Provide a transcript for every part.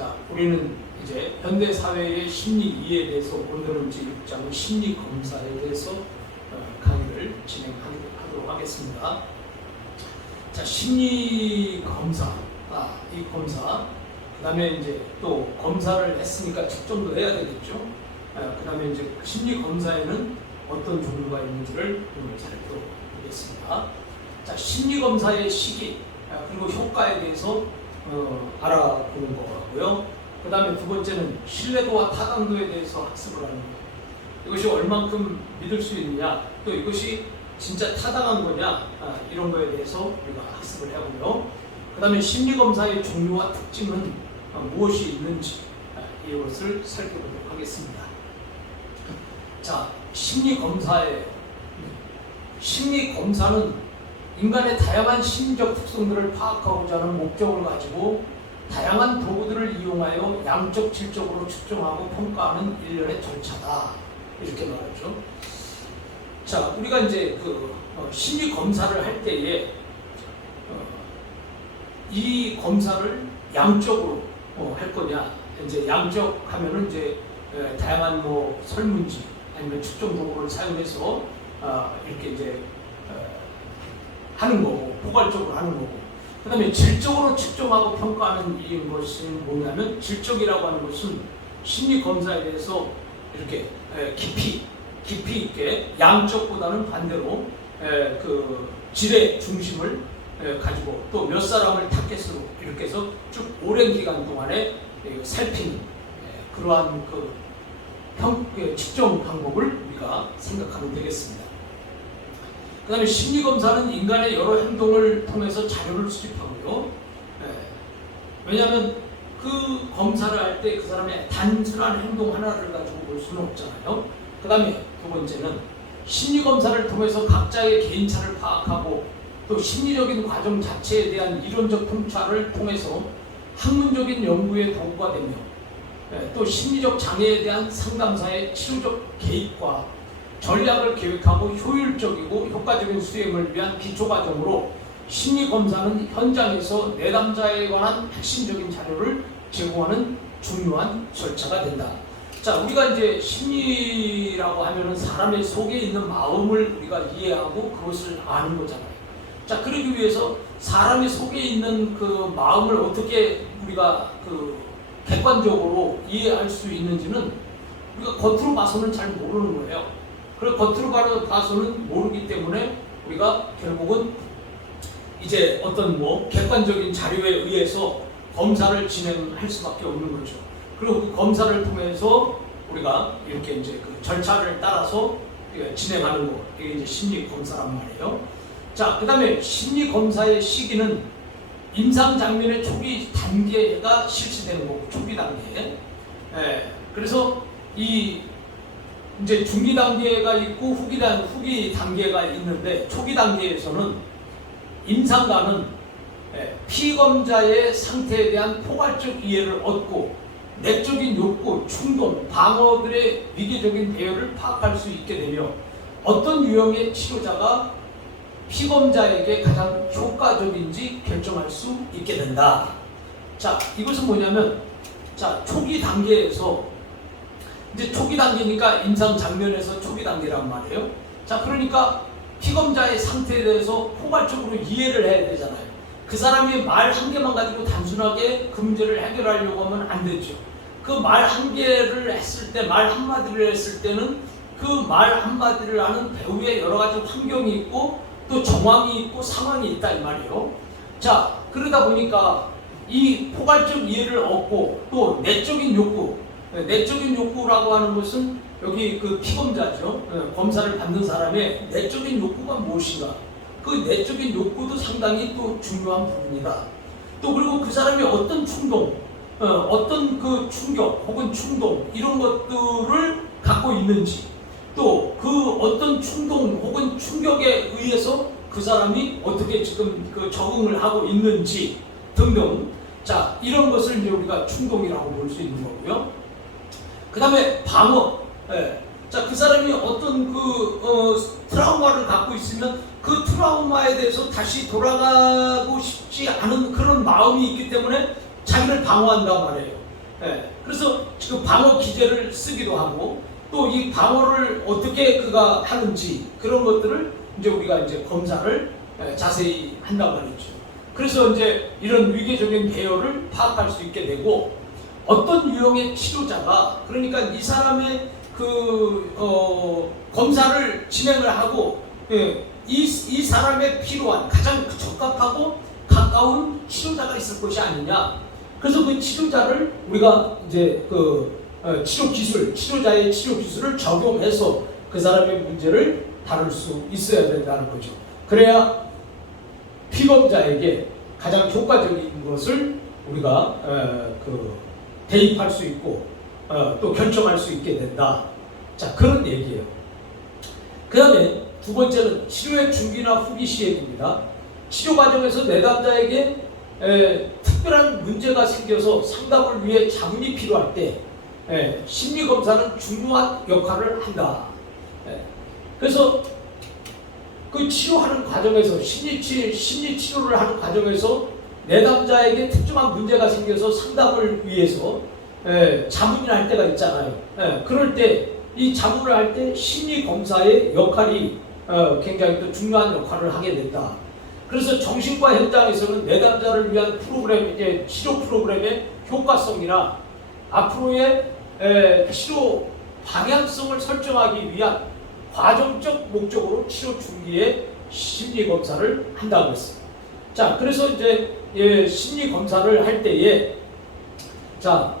자, 우리는 이제 현대 사회의 심리 이해에 대해서 오늘은 이제 6장 심리 검사에 대해서 어, 강의를 진행하도록 하겠습니다. 자, 심리 검사, 아, 이 검사, 그 다음에 이제 또 검사를 했으니까 측정도 해야 되겠죠. 아, 그 다음에 이제 심리 검사에는 어떤 종류가 있는지를 오늘 살펴보겠습니다. 자, 심리 검사의 시기, 아, 그리고 효과에 대해서 어, 알아보는 거고요. 그 다음에 두 번째는 신뢰도와 타당도에 대해서 학습을 하는 거예요. 이것이 얼만큼 믿을 수 있느냐, 또 이것이 진짜 타당한 거냐, 아, 이런 거에 대해서 우리가 학습을 해보고요. 그 다음에 심리검사의 종류와 특징은 어, 무엇이 있는지 아, 이것을 살펴보도록 하겠습니다. 자, 심리검사의 심리검사는 인간의 다양한 심리적 특성들을 파악하고자 하는 목적을 가지고 다양한 도구들을 이용하여 양적 질적으로 측정하고 평가하는 일련의 절차다. 이렇게 말하죠. 자, 우리가 이제 그 어, 심리 검사를 할 때에 어, 이 검사를 양적으로 어, 할 거냐? 이제 양적 하면은 이제 에, 다양한 뭐 설문지 아니면 측정 도구를 사용해서 아, 이렇게 이제 어, 하는 거고 포괄적으로 하는 거고 그 다음에 질적으로 측정하고 평가하는 이 것은 뭐냐면 질적이라고 하는 것은 심리 검사에 대해서 이렇게 에, 깊이 깊이 있게 양적보다는 반대로 에, 그 질의 중심을 에, 가지고 또 몇 사람을 타겟으로 이렇게 해서 쭉 오랜 기간 동안에 에, 살피는 에, 그러한 그 평, 그 측정 방법을 우리가 생각하면 되겠습니다. 그 다음에 심리검사는 인간의 여러 행동을 통해서 자료를 수집하고요. 예. 왜냐하면 그 검사를 할 때 그 사람의 단순한 행동 하나를 가지고 볼 수는 없잖아요. 그 다음에 두 번째는 심리검사를 통해서 각자의 개인차를 파악하고 또 심리적인 과정 자체에 대한 이론적 통찰을 통해서 학문적인 연구의 도구가 되며 예, 또 심리적 장애에 대한 상담사의 치료적 개입과 전략을 계획하고 효율적이고 효과적인 수행을 위한 기초 과정으로 심리 검사는 현장에서 내담자에 관한 핵심적인 자료를 제공하는 중요한 절차가 된다. 자, 우리가 이제 심리라고 하면은 사람의 속에 있는 마음을 우리가 이해하고 그것을 아는 거잖아요. 자, 그러기 위해서 사람의 속에 있는 그 마음을 어떻게 우리가 그 객관적으로 이해할 수 있는지는 우리가 겉으로 봐서는 잘 모르는 거예요. 그리고 겉으로 바로 봐서는 모르기 때문에 우리가 결국은 이제 어떤 뭐 객관적인 자료에 의해서 검사를 진행할 수밖에 없는 거죠. 그리고 그 검사를 통해서 우리가 이렇게 이제 그 절차를 따라서 예, 진행하는 거 이게 이제 심리 검사란 말이에요. 자, 그다음에 심리 검사의 시기는 임상 장면의 초기 단계가 실시되는 거고 초기 단계. 예, 그래서 이 이제 중기 단계가 있고 후기 단 후기 단계가 있는데 초기 단계에서는 임상가는 예, 피검자의 상태에 대한 포괄적 이해를 얻고 내적인 욕구, 충동, 방어들의 위계적인 대열을 파악할 수 있게 되며 어떤 유형의 치료자가 피검자에게 가장 효과적인지 결정할 수 있게 된다. 자, 이것은 뭐냐면 자 초기 단계에서 이제 초기 단계니까 임상 장면에서 초기 단계란 말이에요. 자, 그러니까 피검자의 상태에 대해서 포괄적으로 이해를 해야 되잖아요. 그 사람이 말 한 개만 가지고 단순하게 그 문제를 해결하려고 하면 안 되죠. 그 말 한 개를 했을 때, 말 한마디를 했을 때는 그 말 한마디를 하는 배우의 여러 가지 환경이 있고 또 정황이 있고 상황이 있다 이 말이에요. 자, 그러다 보니까 이 포괄적 이해를 얻고 또 내적인 욕구, 네, 내적인 욕구라고 하는 것은 여기 그 피검자죠. 네, 검사를 받는 사람의 내적인 욕구가 무엇인가? 그 내적인 욕구도 상당히 또 중요한 부분이다. 또 그리고 그 사람이 어떤 충동, 어, 어떤 그 충격 혹은 충동 이런 것들을 갖고 있는지 또 그 어떤 충동 혹은 충격에 의해서 그 사람이 어떻게 지금 그 적응을 하고 있는지 등등 자 이런 것을 우리가 충동이라고 볼 수 있는 거고요. 그 다음에 방어. 예. 자, 그 사람이 어떤 그, 어, 트라우마를 갖고 있으면 그 트라우마에 대해서 다시 돌아가고 싶지 않은 그런 마음이 있기 때문에 자기를 방어한단 말이에요. 예, 그래서 그 방어 기제를 쓰기도 하고 또 이 방어를 어떻게 그가 하는지 그런 것들을 이제 우리가 이제 검사를 예, 자세히 한다고 말이죠. 그래서 이제 이런 위계적인 배열을 파악할 수 있게 되고 어떤 유형의 치료자가 그러니까 이 사람의 그 어, 검사를 진행을 하고 예, 이, 이 사람의 필요한 가장 적합하고 가까운 치료자가 있을 것이 아니냐. 그래서 그 치료자를 우리가 이제 그 어, 치료 기술, 치료자의 치료 기술을 적용해서 그 사람의 문제를 다룰 수 있어야 된다는 거죠. 그래야 피검자에게 가장 효과적인 것을 우리가 어, 그 대입할 수 있고 어, 또 결정할 수 있게 된다. 자 그런 얘기예요. 그 다음에 두 번째는 치료의 준비나 후기 시행입니다. 치료 과정에서 내담자에게 에, 특별한 문제가 생겨서 상담을 위해 자문이 필요할 때 에, 심리 검사는 중요한 역할을 한다. 에, 그래서 그 치료하는 과정에서 심리 치 심리 치료를 하는 과정에서 내담자에게 특정한 문제가 생겨서 상담을 위해서 에, 자문을 할 때가 있잖아요. 에, 그럴 때 이 자문을 할 때 심리 검사의 역할이 어, 굉장히 또 중요한 역할을 하게 된다. 그래서 정신과 현장에서는 내담자를 위한 프로그램, 이제 치료 프로그램의 효과성이나 앞으로의 에, 치료 방향성을 설정하기 위한 과정적 목적으로 치료 중기에 심리 검사를 한다고 했습니다. 자, 그래서 이제 예, 심리 검사를 할 때에 자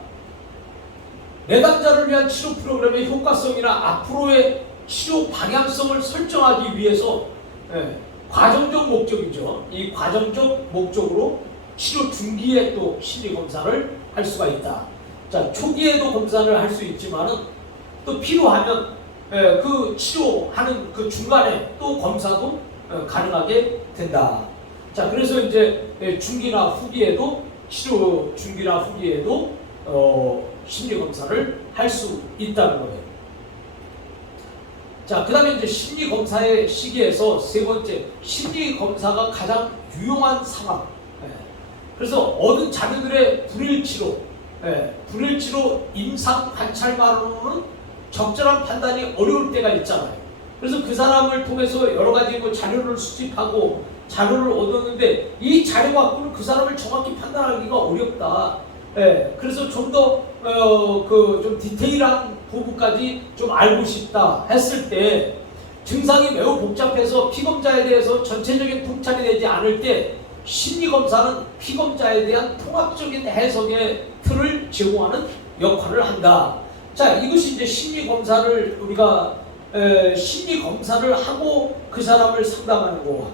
내담자를 위한 치료 프로그램의 효과성이나 앞으로의 치료 방향성을 설정하기 위해서 예, 과정적 목적이죠. 이 과정적 목적으로 치료 중기에 또 심리 검사를 할 수가 있다. 자 초기에도 검사를 할 수 있지만은 또 필요하면 예, 그 치료하는 그 중간에 또 검사도 어, 가능하게 된다. 자 그래서 이제 예, 중기나 후기에도 치료 중기나 후기에도 어, 심리 검사를 할 수 있다는 거예요. 자, 그 다음에 이제 심리 검사의 시기에서 세 번째, 심리 검사가 가장 유용한 상황. 예. 그래서 어느 자녀들의 불일 치료, 예, 불일 치료 임상 관찰만으로는 적절한 판단이 어려울 때가 있잖아요. 그래서 그 사람을 통해서 여러 가지 뭐 자료를 수집하고 자료를 얻었는데 이 자료 갖고는 그 사람을 정확히 판단하기가 어렵다. 예, 그래서 좀더 어, 그좀 디테일한 부분까지 좀 알고 싶다 했을 때 증상이 매우 복잡해서 피검자에 대해서 전체적인 통찰이 되지 않을 때 심리 검사는 피검자에 대한 통합적인 해석의 틀을 제공하는 역할을 한다. 자, 이것이 이제 심리 검사를 우리가 에, 심리 검사를 하고 그 사람을 상담하는 거와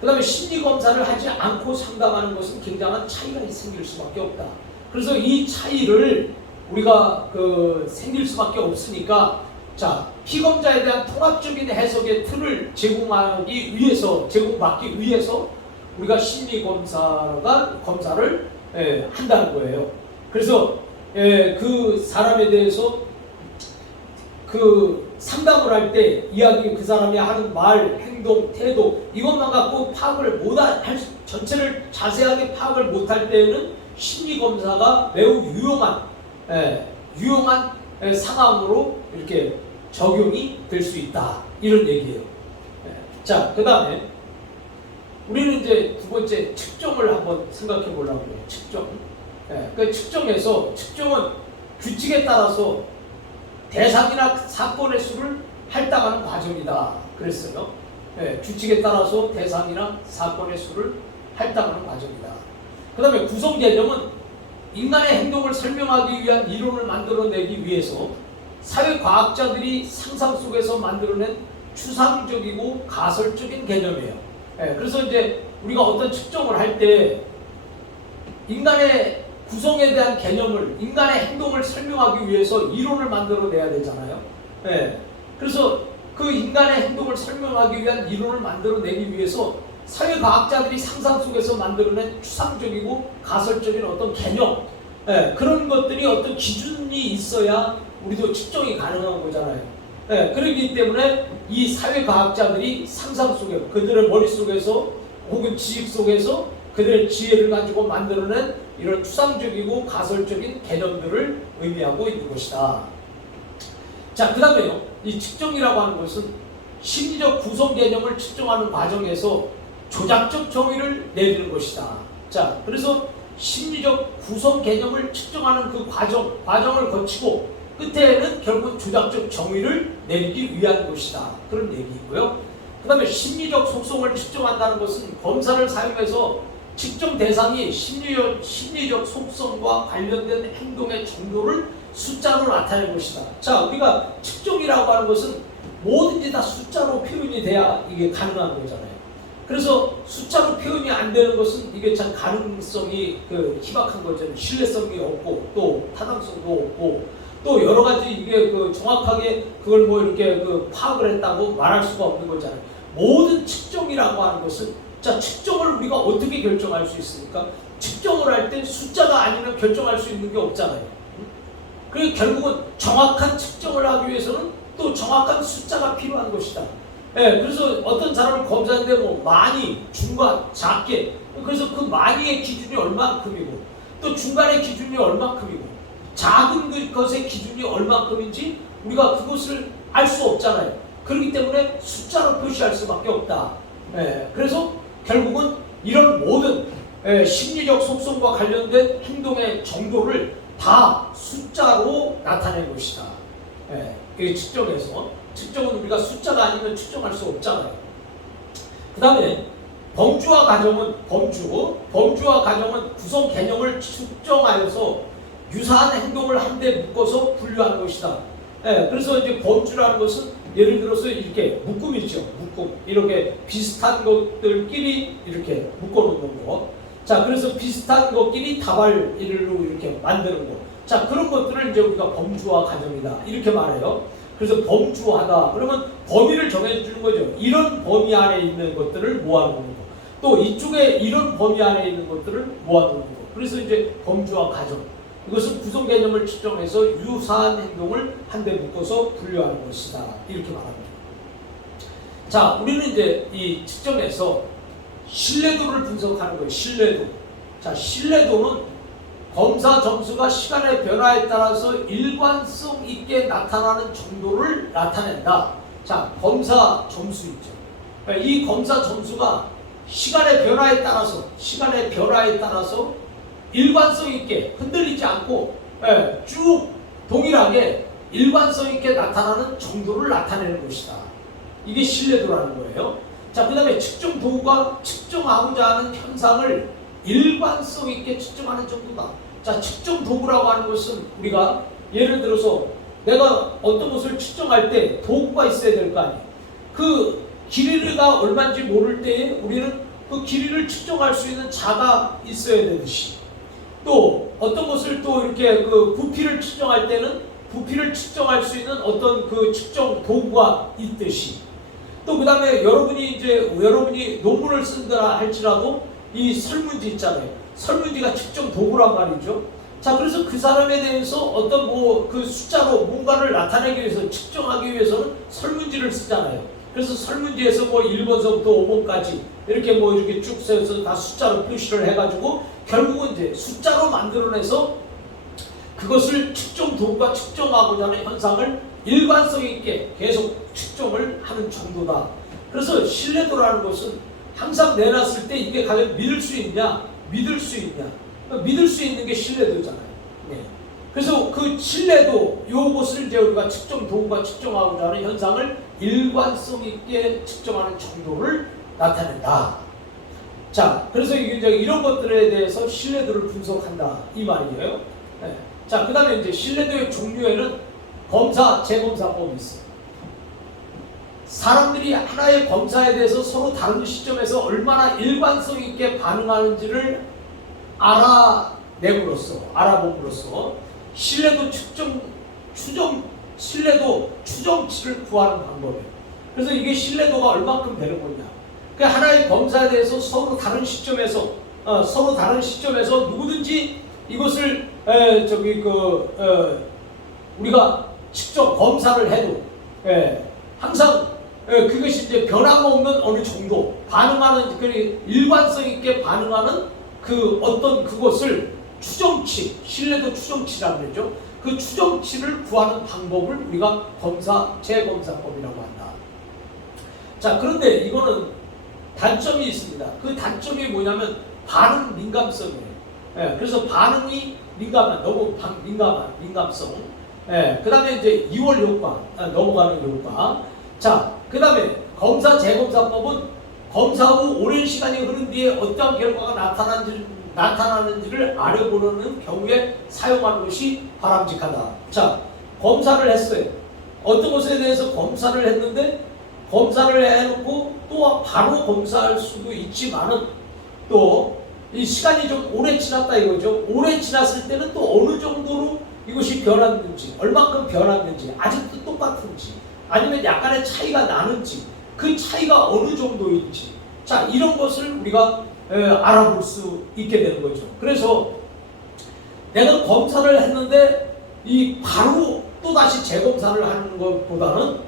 그 다음에 심리 검사를 하지 않고 상담하는 것은 굉장한 차이가 생길 수밖에 없다. 그래서 이 차이를 우리가 그 생길 수밖에 없으니까 자 피검자에 대한 통합적인 해석의 틀을 제공하기 위해서 제공받기 위해서 우리가 심리 검사가 검사를 예, 한다는 거예요. 그래서 예, 그 사람에 대해서 그 상담을 할 때 이야기 그 사람이 하는 말, 행동, 태도 이것만 갖고 파악을 못할 전체를 자세하게 파악을 못할 때에는 심리 검사가 매우 유용한 예, 유용한 예, 상황으로 이렇게 적용이 될 수 있다 이런 얘기예요. 예, 자, 그 다음에 우리는 이제 두 번째 측정을 한번 생각해 보려고 해요. 측정. 예, 그 측정에서 측정은 규칙에 따라서 대상이나 사건의 수를 할당하는 과정이다. 그랬어요. 예, 규칙에 따라서 대상이나 사건의 수를 할당하는 과정이다. 그 다음에 구성 개념은 인간의 행동을 설명하기 위한 이론을 만들어내기 위해서 사회과학자들이 상상 속에서 만들어낸 추상적이고 가설적인 개념이에요. 예, 그래서 이제 우리가 어떤 측정을 할 때 인간의 구성에 대한 개념을 인간의 행동을 설명하기 위해서 이론을 만들어내야 되잖아요. 예, 그래서 그 인간의 행동을 설명하기 위한 이론을 만들어내기 위해서 사회과학자들이 상상 속에서 만들어낸 추상적이고 가설적인 어떤 개념 예, 그런 것들이 어떤 기준이 있어야 우리도 측정이 가능한 거잖아요. 예, 그렇기 때문에 이 사회과학자들이 상상 속에 그들의 머릿속에서 혹은 지식 속에서 그들의 지혜를 가지고 만들어낸 이런 추상적이고 가설적인 개념들을 의미하고 있는 것이다. 자, 그 다음에요. 이 측정이라고 하는 것은 심리적 구성 개념을 측정하는 과정에서 조작적 정의를 내리는 것이다. 자, 그래서 심리적 구성 개념을 측정하는 그 과정, 과정을 거치고 끝에는 결국 조작적 정의를 내리기 위한 것이다. 그런 얘기이고요. 그 다음에 심리적 속성을 측정한다는 것은 검사를 사용해서 측정 대상이 심리적, 심리적 속성과 관련된 행동의 정도를 숫자로 나타낼 것이다. 자, 우리가 측정이라고 하는 것은 뭐든지 다 숫자로 표현이 돼야 이게 가능한 거잖아요. 그래서 숫자로 표현이 안 되는 것은 이게 참 가능성이 그 희박한 거죠. 신뢰성이 없고 또 타당성도 없고 또 여러 가지 이게 그 정확하게 그걸 뭐 이렇게 그 파악을 했다고 말할 수가 없는 거잖아요. 모든 측정이라고 하는 것은 자 측정을 우리가 어떻게 결정할 수 있습니까? 측정을 할 때 숫자가 아니면 결정할 수 있는 게 없잖아요. 그리고 결국은 정확한 측정을 하기 위해서는 또 정확한 숫자가 필요한 것이다. 예, 그래서 어떤 사람을 검사하는데 뭐 많이, 중간, 작게 그래서 그 많이의 기준이 얼만큼이고 또 중간의 기준이 얼만큼이고 작은 그 것의 기준이 얼만큼인지 우리가 그것을 알 수 없잖아요. 그렇기 때문에 숫자로 표시할 수밖에 없다. 예, 그래서 결국은 이런 모든 예, 심리적 속성과 관련된 행동의 정도를 다 숫자로 나타낸 것이다. 예, 그 측정에서 측정은 우리가 숫자가 아니면 측정할 수 없잖아요. 그 다음에 범주와 가정은 범주, 범주와 가정은 구성 개념을 측정하여서 유사한 행동을 한데 묶어서 분류한 것이다. 예, 그래서 이제 범주라는 것은 예를 들어서 이렇게 묶음이죠. 묶음. 이렇게 비슷한 것들끼리 이렇게 묶어놓는 거. 자, 그래서 비슷한 것끼리 다발로 이렇게 만드는 거. 자, 그런 것들을 이제 우리가 범주와 가정이다. 이렇게 말해요. 그래서 범주하다. 그러면 범위를 정해주는 거죠. 이런 범위 안에 있는 것들을 모아놓는 거. 또 이쪽에 이런 범위 안에 있는 것들을 모아놓는 거. 그래서 이제 범주와 가정. 이것은 구성 개념을 측정해서 유사한 행동을 한데 묶어서 분류하는 것이다. 이렇게 말합니다. 자, 우리는 이제 이 측정에서 신뢰도를 분석하는 거예요. 신뢰도. 자, 신뢰도는 검사 점수가 시간의 변화에 따라서 일관성 있게 나타나는 정도를 나타낸다. 자, 검사 점수 있죠. 이 검사 점수가 시간의 변화에 따라서 시간의 변화에 따라서 일관성 있게 흔들리지 않고 예, 쭉 동일하게 일관성 있게 나타나는 정도를 나타내는 것이다. 이게 신뢰도라는 거예요. 자, 그 다음에 측정 도구가 측정하고자 하는 현상을 일관성 있게 측정하는 정도다. 자, 측정 도구라고 하는 것은 우리가 예를 들어서 내가 어떤 것을 측정할 때 도구가 있어야 될 거 아니에요. 그 길이가 얼마인지 모를 때에 우리는 그 길이를 측정할 수 있는 자가 있어야 되듯이 또 어떤 것을 또 이렇게 그 부피를 측정할 때는 부피를 측정할 수 있는 어떤 그 측정 도구가 있듯이 또 그다음에 여러분이 이제 여러분이 논문을 쓴다 할지라도 이 설문지 있잖아요. 설문지가 측정 도구란 말이죠. 자, 그래서 그 사람에 대해서 어떤 뭐 그 숫자로 뭔가를 나타내기 위해서 측정하기 위해서는 설문지를 쓰잖아요. 그래서 설문지에서 뭐 1번서부터 5번까지 이렇게 뭐 이렇게 쭉 세워서 다 숫자로 표시를 해가지고 결국은 이제 숫자로 만들어내서 그것을 측정 도구가 측정하고자 하는 현상을 일관성 있게 계속 측정을 하는 정도다. 그래서 신뢰도라는 것은 항상 내놨을 때 이게 과연 믿을 수 있냐, 믿을 수 있냐, 믿을 수 있는 게 신뢰도잖아요. 네. 그래서 그 신뢰도 요것을 이제 우리가 측정 도구가 측정하고자 하는 현상을 일관성 있게 측정하는 정도를 나타낸다. 자, 그래서 이제 이런 것들에 대해서 신뢰도를 분석한다 이 말이에요. 네. 자, 그다음에 이제 신뢰도의 종류에는 검사, 재검사법이 있어요. 사람들이 하나의 검사에 대해서 서로 다른 시점에서 얼마나 일관성 있게 반응하는지를 알아내므로써, 알아봄으로써 신뢰도 측정, 추정, 신뢰도 추정치를 구하는 방법이에요. 그래서 이게 신뢰도가 얼마큼 되는 거냐. 그 하나의 검사에 대해서 서로 다른 시점에서, 어, 서로 다른 시점에서 누구든지 이것을 에, 저기 그 어, 우리가 직접 검사를 해도 에, 항상 예, 그것이 이제 변화가 없는 어느 정도 반응하는 그 일관성 있게 반응하는 그 어떤 그것을 추정치 신뢰도 추정치라고 그러죠. 그 추정치를 구하는 방법을 우리가 검사 재검사법이라고 한다. 자 그런데 이거는 단점이 있습니다. 그 단점이 뭐냐면 반응 민감성이에요. 예, 그래서 반응이 민감한 너무 반, 민감한 민감성. 예, 그 다음에 이제 2월 효과 아, 넘어가는 효과. 자 그 다음에 검사 재검사법은 검사 후 오랜 시간이 흐른 뒤에 어떠한 결과가 나타나는지, 나타나는지를 알아보려는 경우에 사용하는 것이 바람직하다. 자 검사를 했어요. 어떤 것에 대해서 검사를 했는데 검사를 해놓고 또 바로 검사할 수도 있지만은 또 이 시간이 좀 오래 지났다 이거죠. 오래 지났을 때는 또 어느 정도로 이것이 변했는지, 얼마큼 변했는지, 아직도 똑같은지, 아니면 약간의 차이가 나는지, 그 차이가 어느 정도인지, 자 이런 것을 우리가 에, 알아볼 수 있게 되는 거죠. 그래서 내가 검사를 했는데 이 바로 또 다시 재검사를 하는 것보다는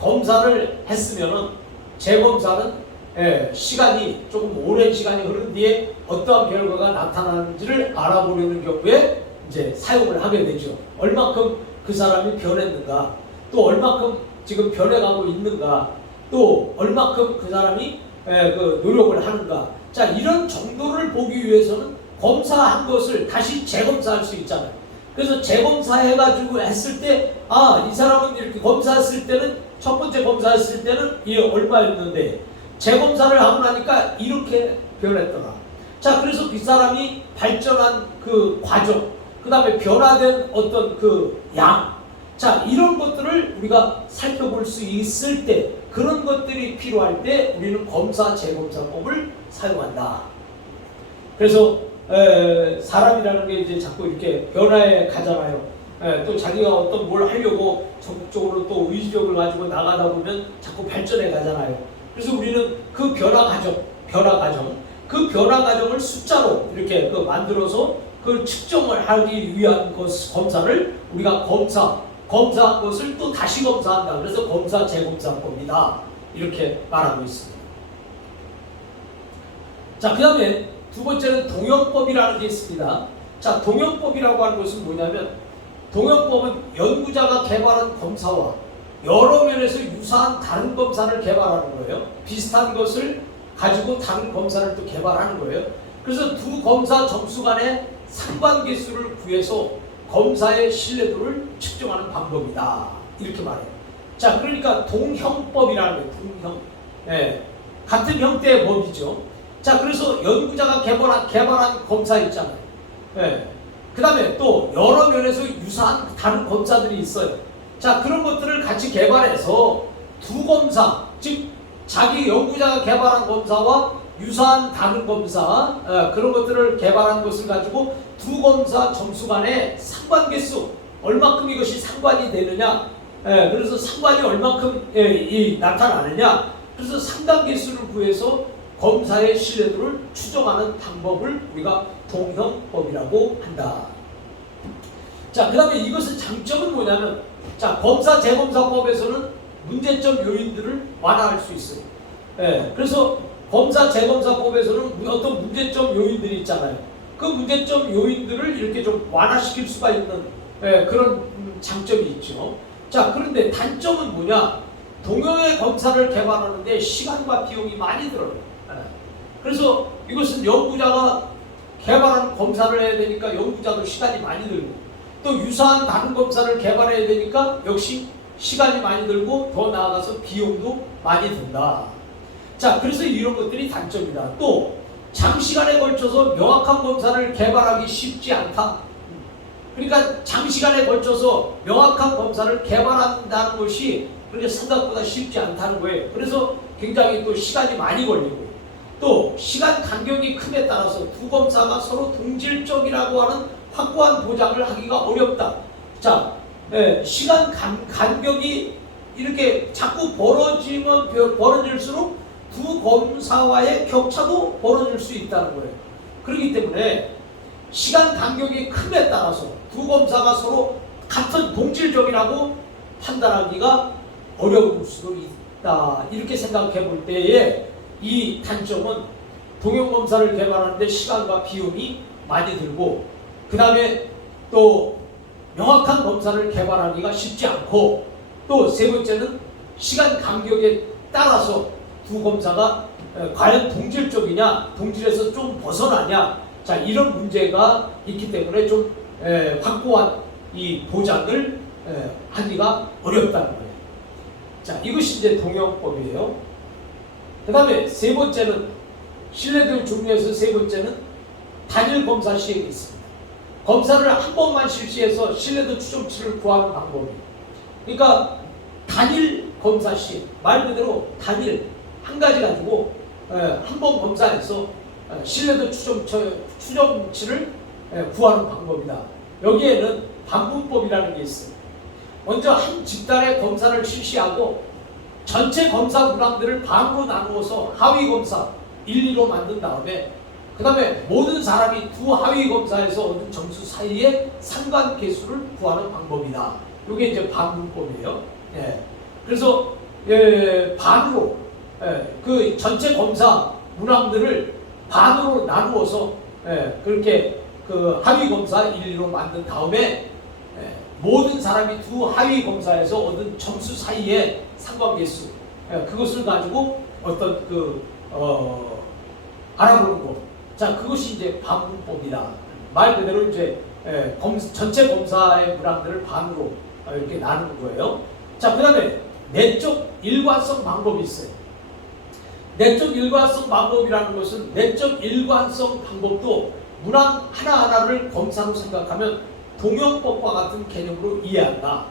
검사를 했으면은 재검사는 예, 시간이 조금 오랜 시간이 흐른 뒤에 어떠한 결과가 나타나는지를 알아보려는 경우에 이제 사용을 하게 되죠. 얼마큼 그 사람이 변했는가, 또 얼마큼 지금 변해가고 있는가, 또 얼마큼 그 사람이 예, 그 노력을 하는가. 자 이런 정도를 보기 위해서는 검사한 것을 다시 재검사할 수 있잖아요. 그래서 재검사해가지고 했을 때, 아, 이 사람은 이렇게 검사했을 때는, 첫 번째 검사했을 때는 이 얼마였는데, 재검사를 하고 나니까 이렇게 변했더라. 자, 그래서 그 사람이 발전한 그 과정, 그 다음에 변화된 어떤 그 양, 자, 이런 것들을 우리가 살펴볼 수 있을 때, 그런 것들이 필요할 때 우리는 검사 재검사법을 사용한다. 그래서 에, 사람이라는 게 이제 자꾸 이렇게 변화에 가잖아요. 에, 또 자기가 어떤 뭘 하려고 적극적으로 또 의지력을 가지고 나가다 보면 자꾸 발전해 가잖아요. 그래서 우리는 그 변화 과정, 변화 과정, 그 변화 과정을 숫자로 이렇게 그 만들어서 그 측정을 하기 위한 것 검사를 우리가 검사, 검사한 것을 또 다시 검사한다. 그래서 검사 재검사법이다. 이렇게 말하고 있습니다. 자, 그 다음에 두 번째는 동영법이라는 게 있습니다. 자, 동영법이라고 하는 것은 뭐냐면 동영법은 연구자가 개발한 검사와 여러 면에서 유사한 다른 검사를 개발하는 거예요. 비슷한 것을 가지고 다른 검사를 또 개발하는 거예요. 그래서 두 검사 점수 간의 상관계수를 구해서 검사의 신뢰도를 측정하는 방법이다. 이렇게 말해요. 자, 그러니까 동형법이라는 거예요. 동형. 예. 같은 형태의 법이죠. 자, 그래서 연구자가 개발한, 개발한 검사 있잖아요. 예. 그 다음에 또 여러 면에서 유사한 다른 검사들이 있어요. 자, 그런 것들을 같이 개발해서 두 검사, 즉, 자기 연구자가 개발한 검사와 유사한 다른 검사, 어, 그런 것들을 개발한 것을 가지고 두 검사 점수 간의 상관계수, 얼마큼 이것이 상관이 되느냐, 예, 그래서 상관이 얼마큼 예, 이, 나타나느냐, 그래서 상관계수를 구해서 검사의 신뢰도를 추정하는 방법을 우리가 동형법이라고 한다. 자, 그 다음에 이것의 장점은 뭐냐면, 자, 검사 재검사법에서는 문제점 요인들을 완화할 수 있어요. 예, 그래서 검사 재검사법에서는 어떤 문제점 요인들이 있잖아요. 그 문제점 요인들을 이렇게 좀 완화시킬 수가 있는 예, 그런 장점이 있죠. 자, 그런데 단점은 뭐냐? 동형의 검사를 개발하는데 시간과 비용이 많이 들어요. 예. 그래서 이것은 연구자가 개발한 검사를 해야 되니까 연구자도 시간이 많이 들고 또 유사한 다른 검사를 개발해야 되니까 역시 시간이 많이 들고 더 나아가서 비용도 많이 든다. 자, 그래서 이런 것들이 단점이다. 또 장시간에 걸쳐서 명확한 검사를 개발하기 쉽지 않다. 그러니까 장시간에 걸쳐서 명확한 검사를 개발한다는 것이 그렇게 생각보다 쉽지 않다는 거예요. 그래서 굉장히 또 시간이 많이 걸리고 또 시간 간격이 크에 따라서 두 검사가 서로 동질적이라고 하는 확고한 보장을 하기가 어렵다. 자, 예, 시간 간, 간격이 이렇게 자꾸 벌어지면 벌어질수록 두 검사와의 격차도 벌어질 수 있다는 거예요. 그렇기 때문에 시간 간격이 크에 따라서 두 검사가 서로 같은 동질적이라고 판단하기가 어려울 수도 있다. 이렇게 생각해 볼 때에 이 단점은 동형 검사를 개발하는데 시간과 비용이 많이 들고 그 다음에 또 명확한 검사를 개발하기가 쉽지 않고 또 세 번째는 시간 간격에 따라서 두 검사가 에, 과연 동질적이냐 동질에서 좀 벗어나냐 자 이런 문제가 있기 때문에 좀 에, 확고한 이 보장을 에, 하기가 어렵다는 거예요. 자 이것이 이제 동형법이에요. 그 다음에 세 번째는 신뢰도의 종류에서 세 번째는 단일 검사 시행이 있습니다. 검사를 한 번만 실시해서 신뢰도 추정치를 구하는 방법이. 그러니까 단일 검사 시행 말 그대로 단일 한 가지 가지고 한 번 검사해서 에, 신뢰도 추정치, 추정치를 에, 구하는 방법이다. 여기에는 방문법이라는 게 있어요. 먼저 한 집단의 검사를 실시하고 전체 검사 문항들을 반으로 나누어서 하위 검사 1, 2로 만든 다음에 그 다음에 모든 사람이 두 하위 검사에서 얻은 점수 사이의 상관 계수를 구하는 방법이다. 이게 이제 반문법이에요. 예. 그래서 예, 반으로 예, 그 전체 검사 문항들을 반으로 나누어서 예, 그렇게 그 하위 검사 1, 2로 만든 다음에 예, 모든 사람이 두 하위 검사에서 얻은 점수 사이의 상관계수 예, 그것을 가지고 어떤 그 어, 알아보는 것. 자 그것이 이제 반문법이다. 말 그대로 이제 예, 검, 전체 검사의 문항들을 반으로 어, 이렇게 나누는 거예요. 자 그다음에 내적 일관성 방법이 있어요. 내적 일관성 방법이라는 것은 내적 일관성 방법도 문항 하나하나를 검사로 생각하면 동형법과 같은 개념으로 이해한다.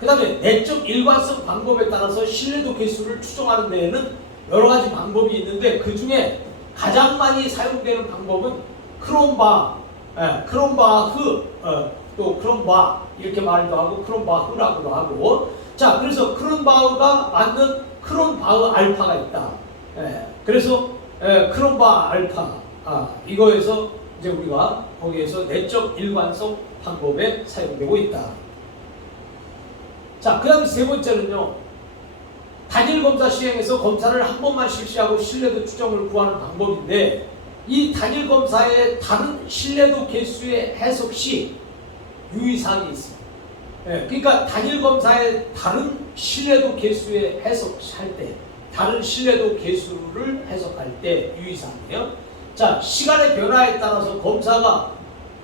그 다음에 내적 일관성 방법에 따라서 신뢰도 개수를 추정하는 데에는 여러 가지 방법이 있는데 그 중에 가장 많이 사용되는 방법은 크롬바, 예, 크롬바흐, 어, 또 크롬바 이렇게 말도 하고 크롬바흐라고도 하고 자 그래서 크롬바흐가 만든 크롬바흐 알파가 있다. 예, 그래서 예, 크롬바 알파 아, 이거에서 이제 우리가 거기에서 내적 일관성 방법에 사용되고 있다. 자, 그 다음 세 번째는요. 단일 검사 시행에서 검사를 한 번만 실시하고 신뢰도 추정을 구하는 방법인데 이 단일 검사의 다른 신뢰도 개수의 해석 시 유의사항이 있습니다. 예, 그러니까 단일 검사의 다른 신뢰도 개수의 해석할 때 다른 신뢰도 개수를 해석할 때 유의사항이에요. 자, 시간의 변화에 따라서 검사가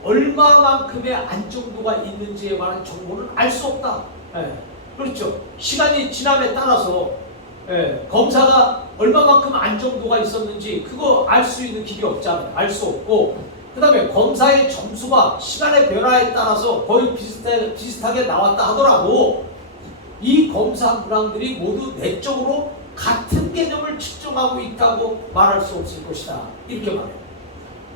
얼마만큼의 안정도가 있는지에 관한 정보는 알 수 없다. 예, 그렇죠. 시간이 지남에 따라서 예, 검사가 얼마만큼 안정도가 있었는지 그거 알 수 있는 길이 없잖아요. 알 수 없고 그 다음에 검사의 점수가 시간의 변화에 따라서 거의 비슷해, 비슷하게 나왔다 하더라도 이 검사 문항들이 모두 내적으로 같은 개념을 측정하고 있다고 말할 수 없을 것이다. 이렇게 말해요.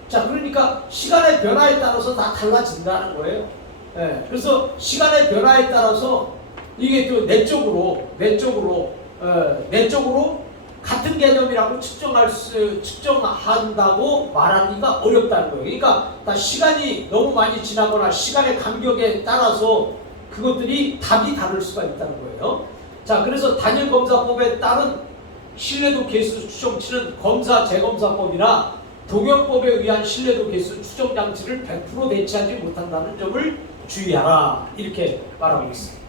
자, 그러니까 시간의 변화에 따라서 다 달라진다는 거예요. 예, 그래서 시간의 변화에 따라서 이게 또 내적으로, 내적으로, 어, 내적으로 같은 개념이라고 측정할 수, 측정한다고 말하기가 어렵다는 거예요. 그러니까 다 시간이 너무 많이 지나거나 시간의 간격에 따라서 그것들이 답이 다를 수가 있다는 거예요. 자, 그래서 단일 검사법에 따른 신뢰도 개수 추정치는 검사 재검사법이나 동형법에 의한 신뢰도 개수 추정 장치를 100% 대체하지 못한다는 점을 주의하라. 이렇게 말하고 있습니다.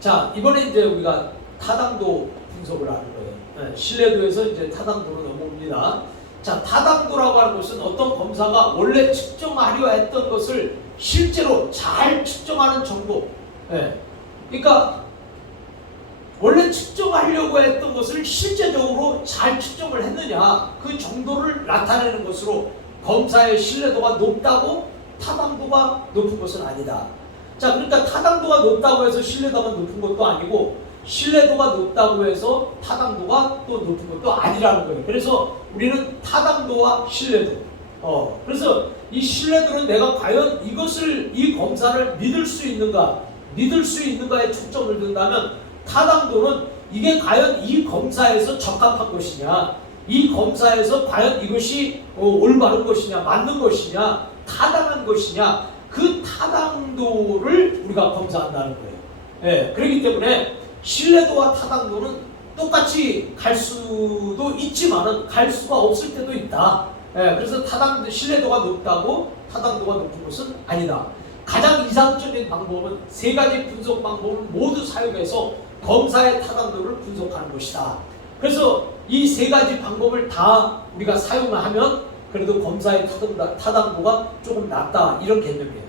자, 이번에 이제 우리가 타당도 분석을 하는 거예요. 네, 신뢰도에서 이제 타당도로 넘어옵니다. 자, 타당도라고 하는 것은 어떤 검사가 원래 측정하려 했던 것을 실제로 잘 측정하는 정도. 네. 그러니까 원래 측정하려고 했던 것을 실제적으로 잘 측정을 했느냐 그 정도를 나타내는 것으로 검사의 신뢰도가 높다고 타당도가 높은 것은 아니다. 자, 그러니까 타당도가 높다고 해서 신뢰도가 높은 것도 아니고 신뢰도가 높다고 해서 타당도가 또 높은 것도 아니라는 거예요. 그래서 우리는 타당도와 신뢰도. 어, 그래서 이 신뢰도는 내가 과연 이것을 이 검사를 믿을 수 있는가, 믿을 수 있는가에 초점을 둔다면 타당도는 이게 과연 이 검사에서 적합한 것이냐, 이 검사에서 과연 이것이 어, 올바른 것이냐, 맞는 것이냐, 타당한 것이냐, 그 타당도를 우리가 검사한다는 거예요. 예, 그렇기 때문에 신뢰도와 타당도는 똑같이 갈 수도 있지만은 갈 수가 없을 때도 있다. 예, 그래서 타당 신뢰도가 높다고 타당도가 높은 것은 아니다. 가장 이상적인 방법은 세 가지 분석 방법을 모두 사용해서 검사의 타당도를 분석하는 것이다. 그래서 이 세 가지 방법을 다 우리가 사용하면 그래도 검사의 타당도, 타당도가 조금 낮다 이런 개념이에요.